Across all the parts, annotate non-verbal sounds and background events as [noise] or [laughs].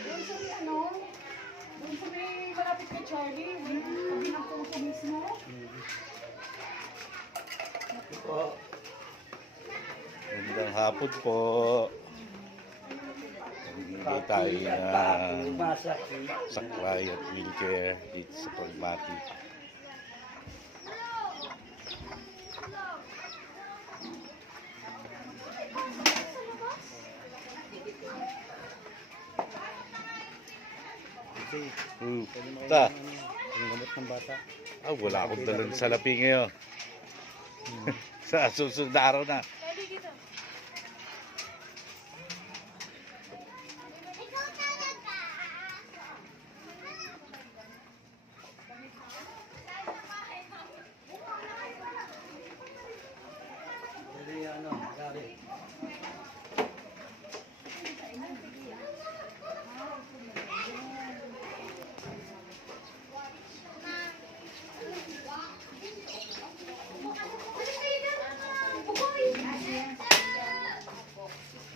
Doon sa may ano, doon sa may malapit kay Charlie, sabi ng puso mismo. Po. Magandang hapon po. Nagbibigay tayo ng Masa. saklay at wheelchair dito sa Pragmati. Uh, ta. Ang gamot ng bata. Ah, wala akong dalang salapi ngayon. [laughs] sa susunod na araw na. Jadi ano, gari.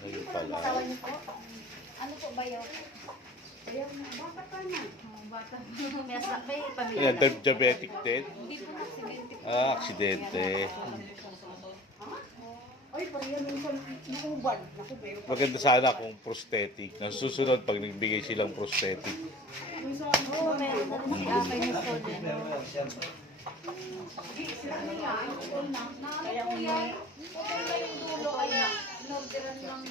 Ngayon pala. Ano po ba yun? Ayaw na, bakit pa na? May asa, may pamilya Ayan, na. diabetic din. Hindi po aksidente. Ah, aksidente. Ay, pareha minsan nauban. Naku, pero Maganda sana kung prosthetic. Nang susunod, pag nagbigay silang prosthetic. Oo, meron na rin si Akay na yan. Kaya kung yung dulo ay na. Inorderan ng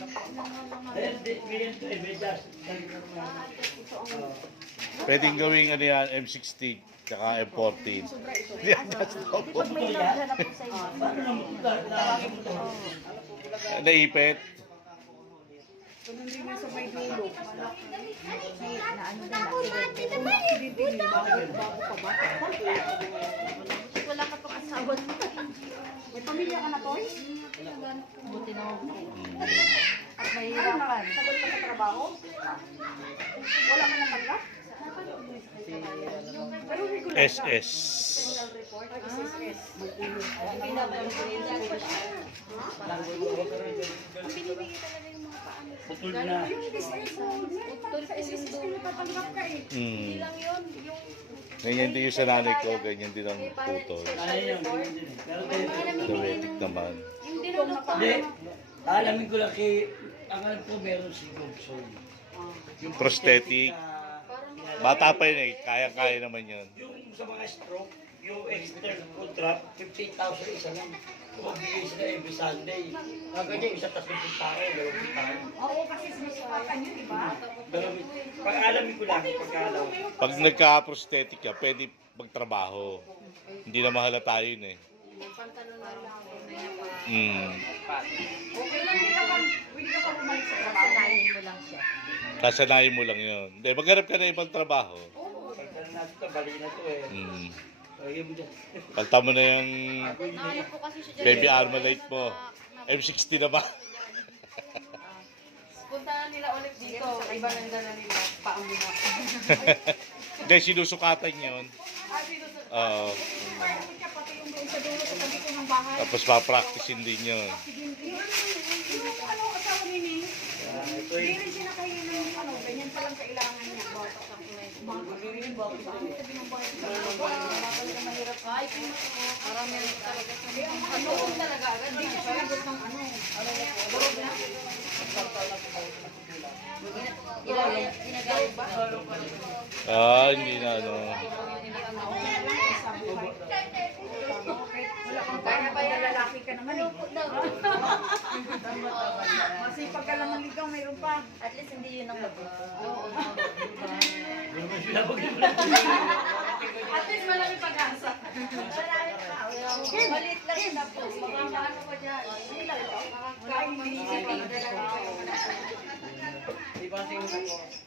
Pwedeng gawing ano yan, M60 tsaka M14. Yan, that's naghanap po. Naipit. Wala ka pang asawa. May pamilya ka na, Toy? Buti na ako. Mm. At mahirapan. Sagot ka sa trabaho? Wala ka na tanggap? Pero regular ka. SS. Putol na. Oh, sa SSS ka natatanggap ka eh. Hindi lang yun. Yung Ganyan din yung sa nanay ko, ganyan din ang putol. Diabetic naman. Hindi. Alamin ko lang kay, ang alam ko meron si Gobson. Yung Prosthetic. Bata pa yun eh, kaya-kaya naman yun. Yung sa mga stroke, yung external contract, 15,000 isa lang. Kumabigay sila every Sunday. Ganyan, isa tas 50 tao, dalawang tao. Oo, kasi yun, di ba? Dalawang, pag alamin ko lang. Pag nagka-prosthetic ka, pwede magtrabaho. Hindi na mahalata yun eh. Mm. Okay lang, hindi ka pa, hindi ka pa bumalik sa trabaho. Sanayin mo lang siya. Kasanayin mo lang yun. Hindi, maghanap ka na ibang trabaho. Pag natin ito, bali na to eh. Mm. Mo. Palta mo na yung baby armalite mo. M60 na ba? [laughs] Punta nila ulit dito. Iba nang dala nila. Paang muna. [laughs] Hindi, sinusukatan yun. Oo. Tapos papracticein din yun. Ano, hindi rin siya nakahiya ng ano, ganyan pa lang kailangan niya. Bata sa kulay. Bata ka rin, bata ka rin. Mahirap. Ay, marami na talaga Ano, talaga hindi siya sinagot ano. Durog na. Ginagawin ba? Ah, hindi na ano. Kaya pa yan, lalaki ka naman eh. Masipag ka lang ng ligaw, mayroon pa. At least hindi yun ang mabuto. At least malaki pag-asa. Malit lang yun na po. Mga ano pa dyan. Wala yung manisip. Di ba sa'yo